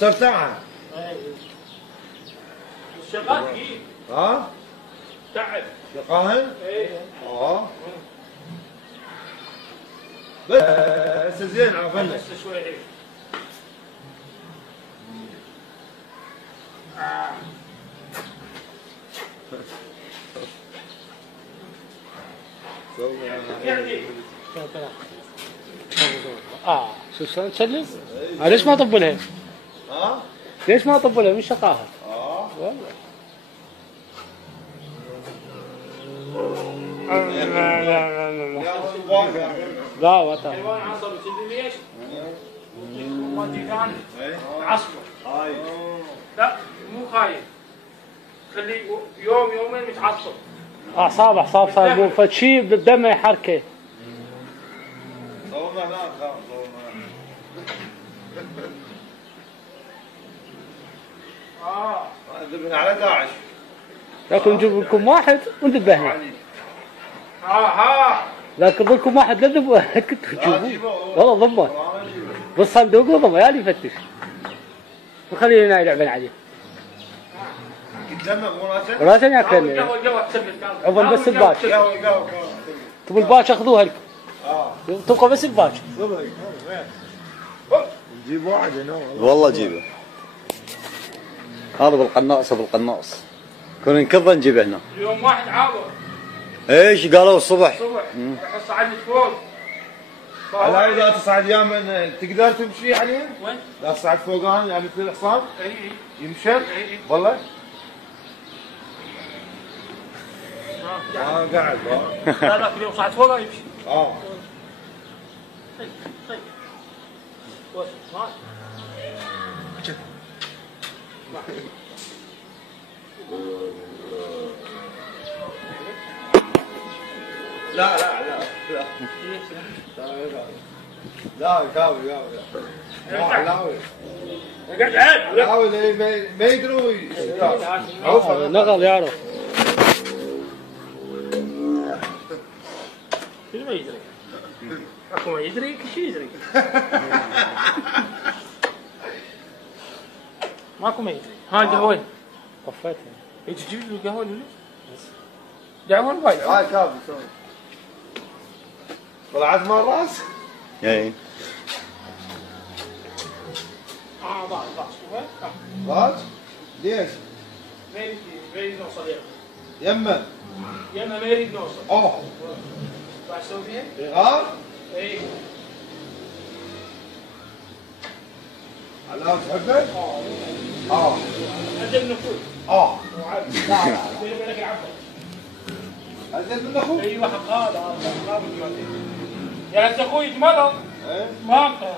صار ساعة. الشغال فيه. ها؟ تعب. شقاهن؟ ايه. بس زين عرفنا. بس شوي هيك. شو تسلم؟ ليش ما طبلها؟ ها؟ ليش ما طبلها من شقاها؟ والله. لا وطن. حيوان عصبي تدري ليش؟ ما تيجان عصبه. لا مو خايف. خليه يوم يومين متعصب. اعصاب صار فشي بدمه يحركه. صورنا هناك ذبحنا على داعش. لكن نجيب لكم واحد وندبهنا. لكن لكم واحد لا ذبحه كنت تجيبوه. والله ضمه. بالصندوق وضمه يا لي يفتش. وخلينا يلعبون عليه. وراسا ياكل. عفوا بس الباش. تبوا الباش اخذوها لكم. تبقى بس الباش. نجيب واحد هنا والله جيبه. هذا بالقناص كنا نكضه نجيبه هنا. اليوم واحد عاور. ايش قالوا الصبح؟ راح صعد فوق. على اذا تصعد يمن تقدر تمشي عليه؟ وين؟ لا تصعد فوقان يعني مثل الحصان؟ اي يمشي؟ والله؟ قاعد لا لا اليوم صعد فوق يمشي. طيب. لا كاوي قاعد عاد كاوي ما يدروا نغل يعرف. شنو ما يدري؟ اكو ما يدري كل شيء يدري. ماكو ما يدري. ها القهوه وين؟ طفيتها. هيك تجيب لي القهوه ولا دعوه الوايد. هاي كافي طلعت مال الراس؟ اي. راس؟ ليش؟ ما يريد نوصل يمه ما يريد نوصل. راح تسوي فيها؟ غار؟ اي. علام تحبه؟ أجل من أخوي. لا بيني وبينك العفو. أجل من أخوك؟ أي واحد هذا يا أخوي مرض. ما أقدر.